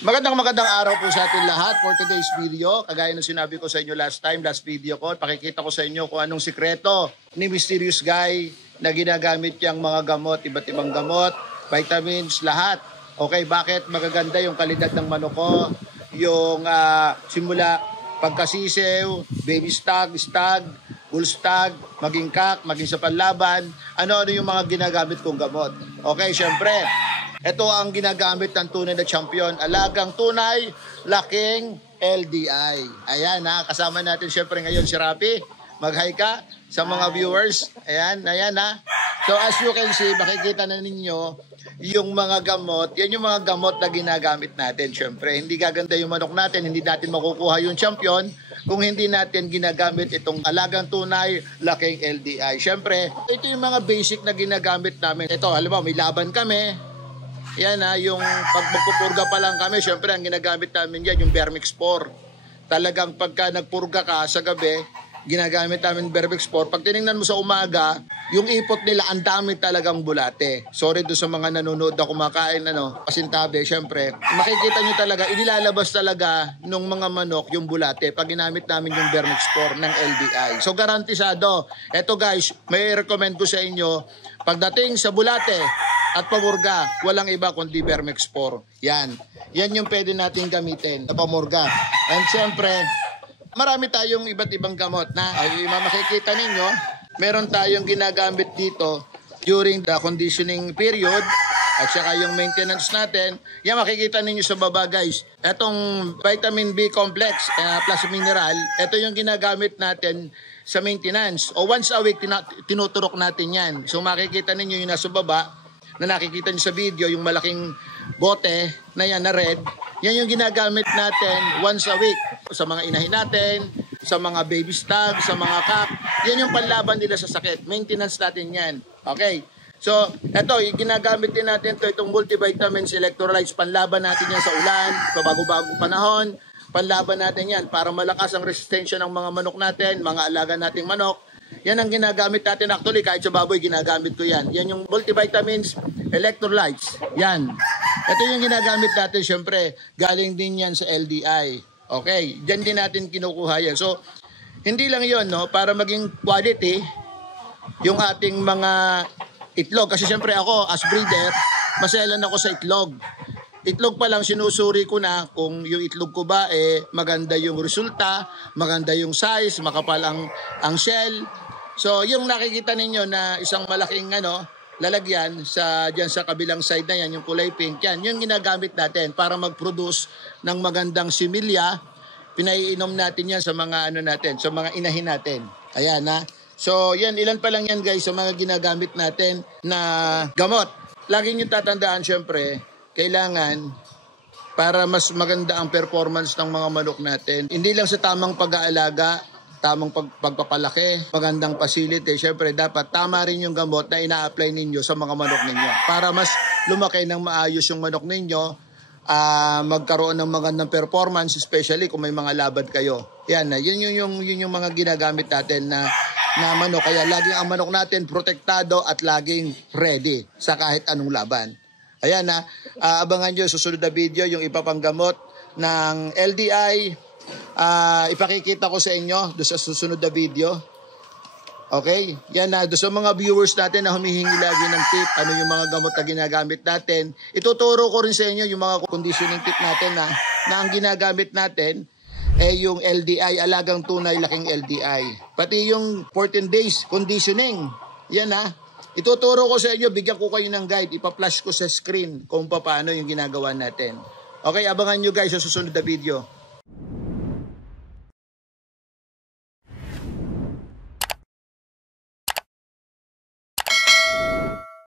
Magandang araw po sa atin lahat for today's video. Kagaya ng sinabi ko sa inyo last video ko, pakikita ko sa inyo kung anong sikreto ni Mysterious Guy na ginagamit niyang mga gamot, iba't ibang gamot, vitamins, lahat. Okay, bakit magaganda yung kalidad ng manok ko? Yung simula pagkasisew, baby stag, bull stag, maging kak, maging sa panlaban, ano-ano yung mga ginagamit kong gamot. Okay, syempre, ito ang ginagamit ng tunay na champion, alagang tunay, laking LDI. Ayan ha, kasama natin syempre ngayon si Rapi. Mag-hi ka sa mga viewers. Ayan ha. So as you can see, makikita na ninyo yung mga gamot. Yan yung mga gamot na ginagamit natin. Syempre, hindi gaganda yung manok natin, hindi natin makukuha yung champion kung hindi natin ginagamit itong alagang tunay, laking LDI. Syempre, ito yung mga basic na ginagamit namin. Ito, alam mo, may laban kami. Yan ha, yung pag magpupurga pa lang kami, syempre ang ginagamit namin yan, yung Vermix 4. Talagang pagka nagpurga ka sa gabi, ginagamit namin Vermix 4. Pag tinignan mo sa umaga, yung ipot nila, ang dami talagang bulate. Sorry do sa mga nanonood na kumakain, pasintabi, syempre. Makikita nyo talaga, inilalabas talaga nung mga manok yung bulate pag ginamit namin yung Vermix 4 ng LDI. So garantisado. Eto guys, may recommend ko sa inyo, pagdating sa bulate at pamurga, walang iba kundi Vermix 4. Yan yung pwede natin gamitin na pamurga. And syempre, marami tayong iba't ibang gamot na ay makikita ninyo. Meron tayong ginagamit dito during the conditioning period at saka yung maintenance natin. Yan makikita ninyo sa baba guys. Etong vitamin B complex plus mineral, ito yung ginagamit natin sa maintenance. O once a week, tinuturok natin yan. So makikita ninyo yung nasa baba na nakikita nyo sa video, yung malaking bote na yan na red, yan yung ginagamit natin once a week sa mga inahin natin, sa mga baby stag, sa mga kak. Yan yung panlaban nila sa sakit. Maintenance natin yan. Okay. So, eto, ginagamit din natin itong multivitamins, electrolytes, panlaban natin yan sa ulan, sa bago-bagong panahon. Panlaban natin yan para malakas ang resistensya ng mga manok natin, mga alaga nating manok. Yan ang ginagamit natin actually, kahit sa baboy ginagamit ko yan. Yan yung multivitamins, electrolytes. Yan. Ito yung ginagamit natin, syempre, galing din yan sa LDI. Okay, dyan din natin kinukuha yan. So, hindi lang yon no, para maging quality yung ating mga itlog. Kasi syempre ako, as breeder, maselan ako sa itlog. Itlog pa lang sinusuri ko na kung yung itlog ko ba maganda yung resulta, maganda yung size, makapal ang shell. So yung nakikita ninyo na isang malaking lalagyan diyan sa kabilang side na yan, yung kulay pink yan, yung ginagamit natin para mag-produce ng magandang similya. Pinaiinom natin yan sa mga natin, sa mga inahin natin. Ayan ha. So yan, ilan pa lang yan guys sa mga ginagamit natin na gamot. Lagi nyo tatandaan syempre, kailangan para mas maganda ang performance ng mga manok natin. Hindi lang sa tamang pag-aalaga, tamang pagpapalaki, magandang facility. Siyempre, dapat tama rin yung gamot na ina-apply ninyo sa mga manok ninyo. Para mas lumaki ng maayos yung manok ninyo, magkaroon ng magandang performance, especially kung may mga laban kayo. Yan, yun yung mga ginagamit natin na manok. Kaya laging ang manok natin protektado at laging ready sa kahit anong laban. Ayan na, abangan nyo susunod na video yung iba pang gamot ng LDI. Ipakikita ko sa inyo doon sa susunod na video. Okay? Yan na, doon sa mga viewers natin na humihingi lagi ng tip, ano yung mga gamot na ginagamit natin. Ituturo ko rin sa inyo yung mga conditioning tip natin na ang ginagamit natin yung LDI, alagang tunay, laking LDI. Pati yung 14 days conditioning. Yan na. Ituturo ko sa inyo, bigyan ko kayo ng guide, ipa-flash ko sa screen kung paano yung ginagawa natin. Okay, abangan nyo guys sa susunod na video.